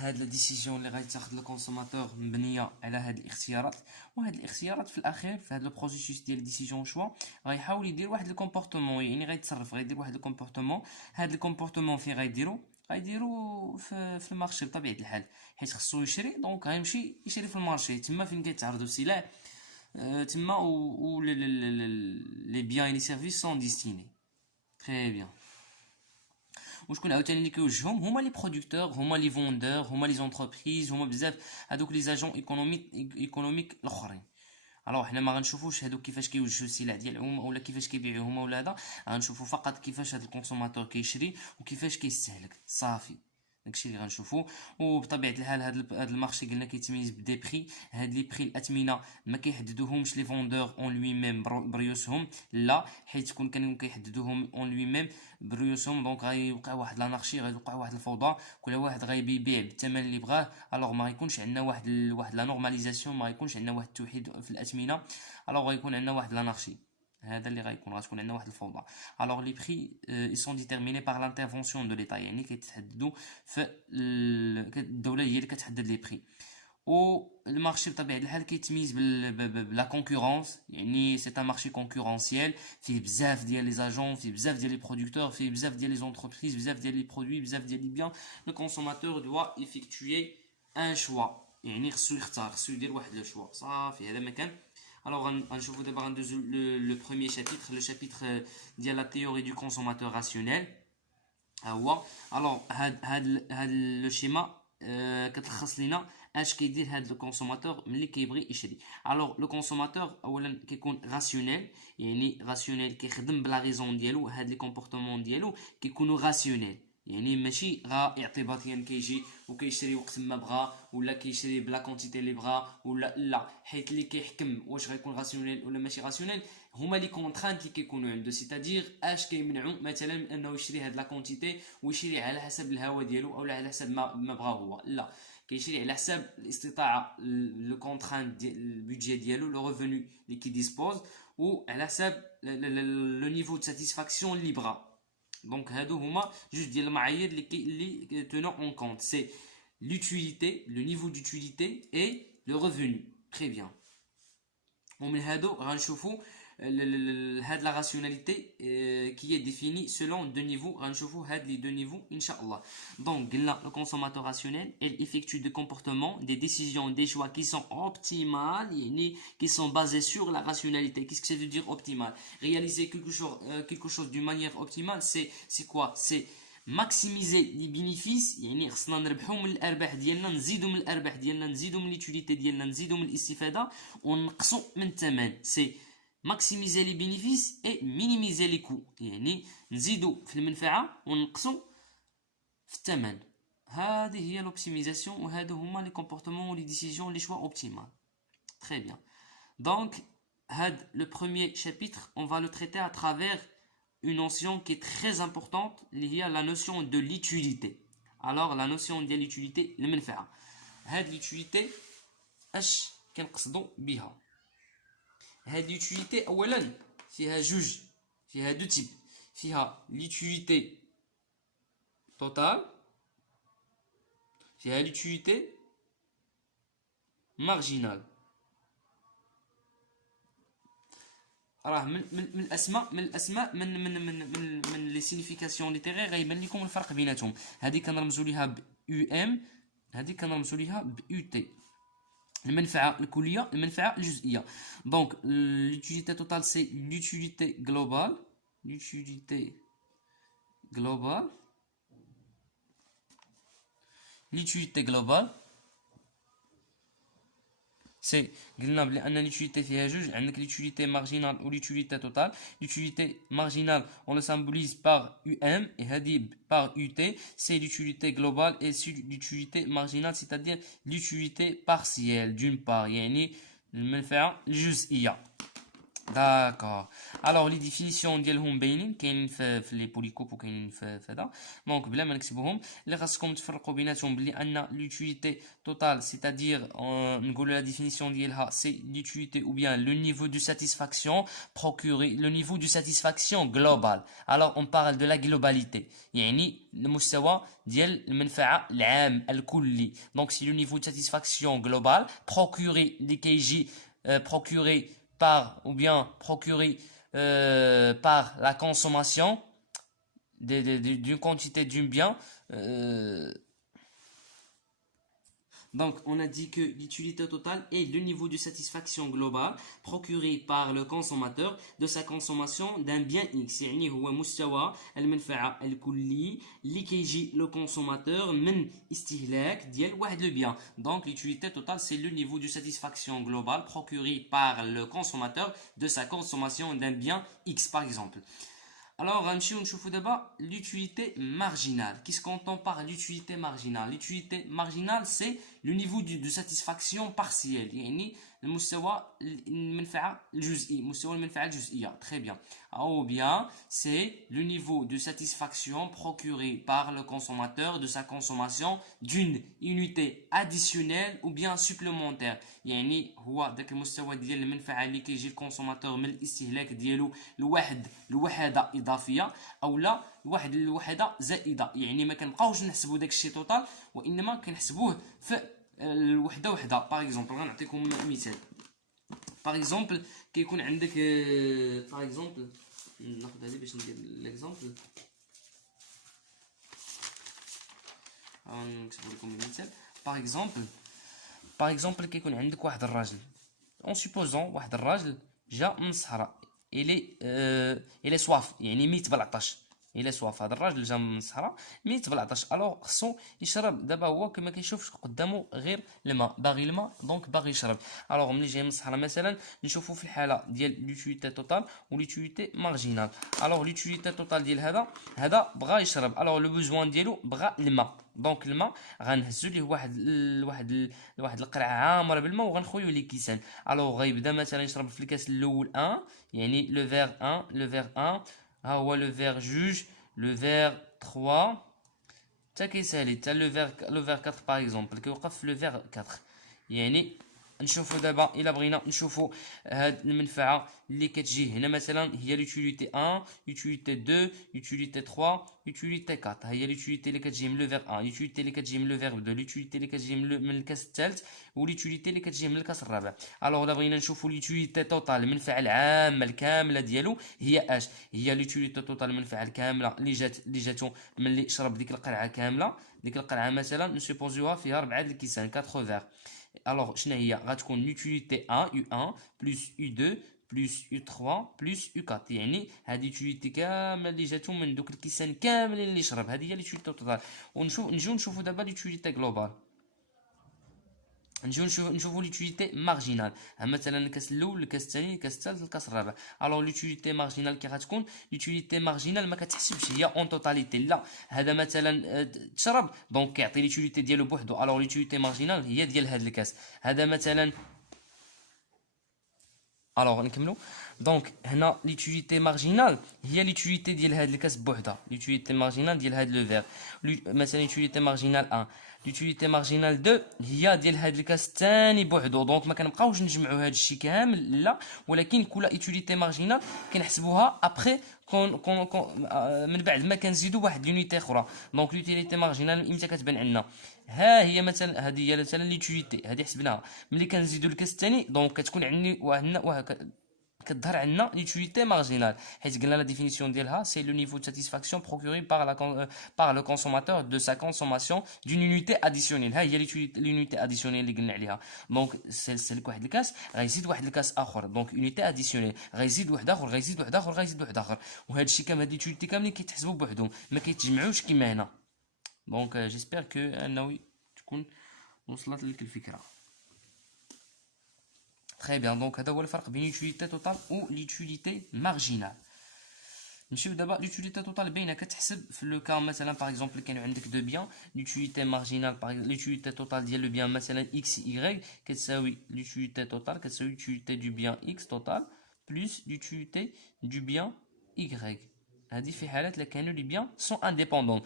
هاد لا ديسيجن اللي غيتاخد لو كونسوماتور مبنيه على هاد الاختيارات، وهاد الاختيارات في الاخير في هاد لو بروسيسوس ديال ديسيجن شوا غيحاول يدير واحد الكومبورتمون، يعني غيتصرف غيدير واحد الكومبورتمون. هاد الكومبورتمون فين غيديرو في المارشي بطبيعه الحال، حيت خصو يشري، دونك غيمشي يشري في المارشي تما فين كيتعرضوا السلع، تما و لي بيان اي لي سيرفيس سون ديستيني. تري بيان. وشكون عاوتاني اللي كيوجههم؟ هما لي برودكتور، هما لي فوندور، هما لي زونتربريز، هما بزاف هادوك لي زاجون ايكونوميك الاخرين. الوغ حنا ما غنشوفوش هادوك كيفاش كيوجهوا السلع ديالهم ولا كيفاش كيبيعوهم ولا هذا، غنشوفوا فقط كيفاش هاد الكونسوماتور كيشري وكيفاش كيستهلك صافي. داكشي اللي غنشوفو. وبطبيعه الحال هاد المارشي قلنا كيتميز بدي بري. هاد لي بري الاثمنه ما كيحددوهمش لي فوندور اون لوي ميم بريوسهم، لا، حيت كانوا كيحددوهم اون لوي ميم بريوسهم، دونك غيوقع واحد لانارشي، غيوقع واحد الفوضى، كل واحد غيبيع بالثمن اللي بغاه. الوغ ما غيكونش عندنا واحد لا نورماليزاسيون، ما غيكونش عندنا واحد التوحيد في الاثمنه، الوغ غيكون عندنا واحد لانارشي. هذا اللي غتكون عندنا واحد الفوضى. الوغ لي بري ils sont déterminés par l'intervention de l'état، يعني كيتحددوا في الدوله هي اللي كتحدد لي بري. و المارشي بطبيعه الحال كيتميز بلا كونكورونس، يعني سي ان مارشي كونكورونسيال فيه بزاف ديال لي زاجون، فيه بزاف ديال لي برودكتور، فيه بزاف ديال لي زونتربريز، بزاف ديال لي برودوي، بزاف ديال لي بيان. لو كونسوماتور دوا ايفيكتوي ان شوا، يعني خصو يختار، خصو يدير واحد لو شوا صافي. هذا ما كان. Alors, je vous d'abord le premier chapitre, le chapitre de la théorie du consommateur rationnel. Alors, le schéma كتلخص لنا اش كيدير هاد لو كونسوماتور ملي كيبغي يشري. الوغ لو كونسوماتور اولا كيكون راسيونيل، يعني راسيونيل كيخدم بلا ريزون ديالو، هاد لي كومبورتمون ديالو كيكونوا راسيونيل، يعني ماشي غا اعتباطيا كيجي وكيشري وقت ما بغا ولا كيشري بلا كونتيتي اللي بغا ولا لا. حيت اللي كيحكم واش غيكون راسيونيل ولا ماشي راسيونيل هما لي كونترانت اللي كيكونوا عنده، سيتادير اش كيمنعو مثلا من انه يشري هاد لا كونتيتي ويشري على حسب الهوى ديالو او على حسب ما بغا هو، لا، كيشري على حساب الاستطاعه، لو كونترانت البودجي ديالو، لو ريفوني اللي كيديسبوز، وعلى حساب لو نيفو دو ساتيسفاكسيون اللي بغا. Donc, هادو هما جوج ديال المعايير اللي tenant en compte, c'est l'utilité, le niveau d'utilité et le revenu. Très bien. ومن هادو غنشوفوا هاد لا راسيوناليتي qui est définie selon deux niveaux. غنشوفوا هاد لي deux niveaux ان شاء الله. Donc قلنا le consommateur rationnel, il effectue des comportements, des décisions, des choix qui sont optimales, يعني qui sont basés sur la rationalité. Qu'est-ce que ça veut dire optimal? Réaliser quelque chose d'une manière optimale, c'est quoi? C'est ماكسيميزي لي بينيفيس، يعني خصنا نربحو من الارباح ديالنا، نزيدو من الارباح ديالنا، نزيدو من ليتيليتي ديالنا، نزيدو من الاستفاده ونقصو من الثمن. سي ماكسيميزي لي بينيفيس اي مينيميزي لي كو، يعني نزيدو في المنفعه ونقصو في الثمن. هذه هي لوبتيميزاسيون، وهادو هما لي كومبورتمون لي ديسيجن لي شوا اوبتيمال. تري بيان. دونك هاد لو بروميير شابيتر on va le traiter à travers une notion qui est très importante, il y a la notion de l'utilité. Alors la notion de l'utilité, المنفعة. هاد l'utilité اش كنقصدو بها؟ هاد l'utilité اولا فيها دو تيب، فيها l'utilité totale، فيها l'utilité marginale. راه من الاسماء من لي سينيفيكاسيون ليتيرير غيبان لكم الفرق بيناتهم. هذه كنرمزوا ليها ب يو ام، هذه كنرمزوا ليها ب يو تي. المنفعه الكليه، المنفعه الجزئيه. دونك l'utilité totale c'est l'utilité globale سي قلنا بلي ان ليتيليتي فيها جوج، عندك ليتيليتي مارجينال و ليتيليتي توتال. ليتيليتي مارجينال اون لو سامبوليز باغ يو ام et هذه باغ يو تي. سي ليتيليتي جلوبال et سي ليتيليتي مارجينال، c'est-à-dire ليتيليتي بارسيال d'une part، يعني المنفعه الجزئيه. داكور. الوغ لي ديفينيسيون ديالهم باينين، كاينين في لي بوليكوب وكاينين في هذا، دونك بلا ما نكتبوهم. اللي خاصكم تفرقوا بيناتهم بلي ان لوتيليتي توتال سيتادير نقولوا لا ديفينيسيون ديالها سي لوتيليتي او بيان لو نيفو دو ساتيسفاكسيون بروكوري، لو نيفو دو ساتيسفاكسيون جلوبال. الوغ اون بارل دو لا جلوباليتي، يعني المستوى ديال المنفعه العام الكلي. دونك سي لو نيفو دو ساتيسفاكسيون جلوبال بروكوري اللي كيجي procuré par ou bien procuré par la consommation d'une quantité d'un bien. Donc, on a dit que l'utilité totale est le niveau de satisfaction globale procuré par le consommateur de sa consommation d'un bien X. يعني هو مستوى المنفعة الكلي اللي كيجي le consommateur من استهلاك ديال واحد le bien. Donc, l'utilité totale, c'est le niveau de satisfaction globale procuré par le consommateur de sa consommation d'un bien X, par exemple. Alors, on va d'abord l'utilité marginale. Qu'est-ce qu'on entend par l'utilité marginale? L'utilité marginale, c'est le niveau de satisfaction partielle. يعني المستوى المنفعة الجزئي، مستوى المنفعة الجزئية. Très bien. Ou bien, c'est le niveau de satisfaction procuré par le consommateur de sa consommation d'une unité additionnelle ou bien supplémentaire. يعني هو ذاك المستوى ديال المنفعة اللي كيجي الكونسوماتور من الاستهلاك ديالو لوحدة إضافية أو لا لواحد الوحدة زائدة. يعني ما كنبقاوش نحسبوا داك الشيء توتال، وإنما كنحسبوه في الوحدة وحدة. باغ اكزومبل غنعطيكم مثال. باغ اكزومبل كيكون عندك باغ اكزومبل ناخذ هذه باش ندير ليكزومبل، نكتب لكم المثال. باغ اكزومبل كيكون عندك واحد الراجل، اون سوبوزون واحد الراجل جا من الصحراء، الي سواف، يعني ميت بالعطش. الى سواف، هذا الراجل جا من الصحراء ميت بالعطش. الوغ خصو يشرب. دابا هو كما كيشوفش قدامه غير الماء، باغي الماء دونك باغي يشرب. الوغ ملي جاي من الصحراء مثلا نشوفوا في الحاله ديال لوتيليتي توتال و لوتيليتي مارجينال. الوغ لوتيليتي توتال ديال هذا بغا يشرب، الوغ لو بوزوان ديالو بغا الماء. دونك الماء غنهزو ليه واحد القرعه عامره بالماء وغنخويو ليه كيسان. الوغ غيبدا مثلا يشرب في الكاس الاول 1، يعني لو فيغ 1 ها هو لو فيغ جوج، لو فيغ 3 حتى كيسالي حتى لو فيغ 4 باغ اكزومبل كيوقف في لو فيغ 4. يعني نشوفوا دابا الا بغينا نشوفوا هاد المنفعه اللي كتجي هنا مثلا هي لوتيليتي 1، لوتيليتي 2، لوتيليتي 3، لوتيليتي 4. ها هي لوتيليتي اللي كتجي من لو فيغ 1، لوتيليتي اللي كتجي من لو فيغ 2، لوتيليتي اللي كتجي من الكاس الثالث، ولوتيليتي اللي كتجي من الكاس الرابع. الوغ الا بغينا نشوفوا لوتيليتي توتال المنفعه العامه الكامله ديالو هي اش؟ هي لوتيليتي توتال المنفعه الكامله اللي جاتو ملي شرب ديك القرعه كامله. ديك القرعه مثلا نسيبوزيوها فيها 4 الكيسان 4 فيغ. Alors, غتكون l'utilité 1 U1 plus U2 plus U3 plus U4. يعني هذه لوتيليتي كامله اللي جاتو من دوك الكيسان كاملين اللي شرب، هذه هي لوتيليتي توتال. ونجيو نشوفوا دابا لوتيليتي جلوبال، نجيو نشوفوا لوتيليتي مارجينال. مثلا الكاس الاول، الكاس الثاني، الكاس الثالث، الكاس الرابع. الوغ لوتيليتي مارجينال كي غتكون؟ لوتيليتي مارجينال ما كتحسبش هي اون توتاليتي، لا هذا مثلا تشرب دونك كيعطي لوتيليتي ديالو بوحدو. الوغ لوتيليتي مارجينال هي ديال هذا الكاس. هذا مثلا الوغ نكملو. دونك هنا لوتيليتي مارجينال هي لوتيليتي ديال هذا الكاس بوحدها، لوتيليتي مارجينال ديال هذا لو فيغ. مثلا لوتيليتي مارجينال 1، لوتيليتي مارجينال 2 هي ديال هذا الكاس الثاني بوحدو. دونك ما كنبقاوش نجمعوا هذا الشيء كامل، لا، ولكن كل لوتيليتي مارجينال كنحسبوها ابخي من بعد ما كنزيدوا واحد لونيتي اخرى. دونك لوتيليتي مارجينال امتى كتبان عندنا؟ ها هي مثلا، هذه هي مثلا لوتيليتي، هذه حسبناها ملي كنزيدوا الكاس الثاني. دونك كتكون عندي كتظهر عندنا لوتيليتي مارجينال، حيت قلنا لا ديفينيسيون ديالها سي لو نيفو دو ساتيسفاكسيون بروكوري par le consommateur de sa consommation d'une unité additionnelle. ها هي لونيتي اديسيونيل اللي قلنا عليها. دونك سلك واحد الكاس غيزيد واحد الكاس اخر، دونك يونيتي اديسيونيل غيزيد واحد اخر، غيزيد واحد اخر، غيزيد واحد اخر. وهذا الشيء كامل، هاد لوتيليتي كاملين كيتحسبوا بوحدهم، ما كيتجمعوش كما هنا. دونك جيسبر كو انه تكون وصلت لك الفكره. Très bien, donc هذا هو الفرق بين l'utilité totale و l'utilité marginale. نمشيو دابا l'utilité totale باينه كتحسب في لو كا مثلا باغ اكزومبل كانوا عندك دو بيان. l'utilité marginale l'utilité totale ديال لو بيان مثلا اكس y كتساوي l'utilité totale كتساوي l'utilité du bien x total plus l'utilité du bien Y. هذه في حالات لكانوا les biens sont indépendants.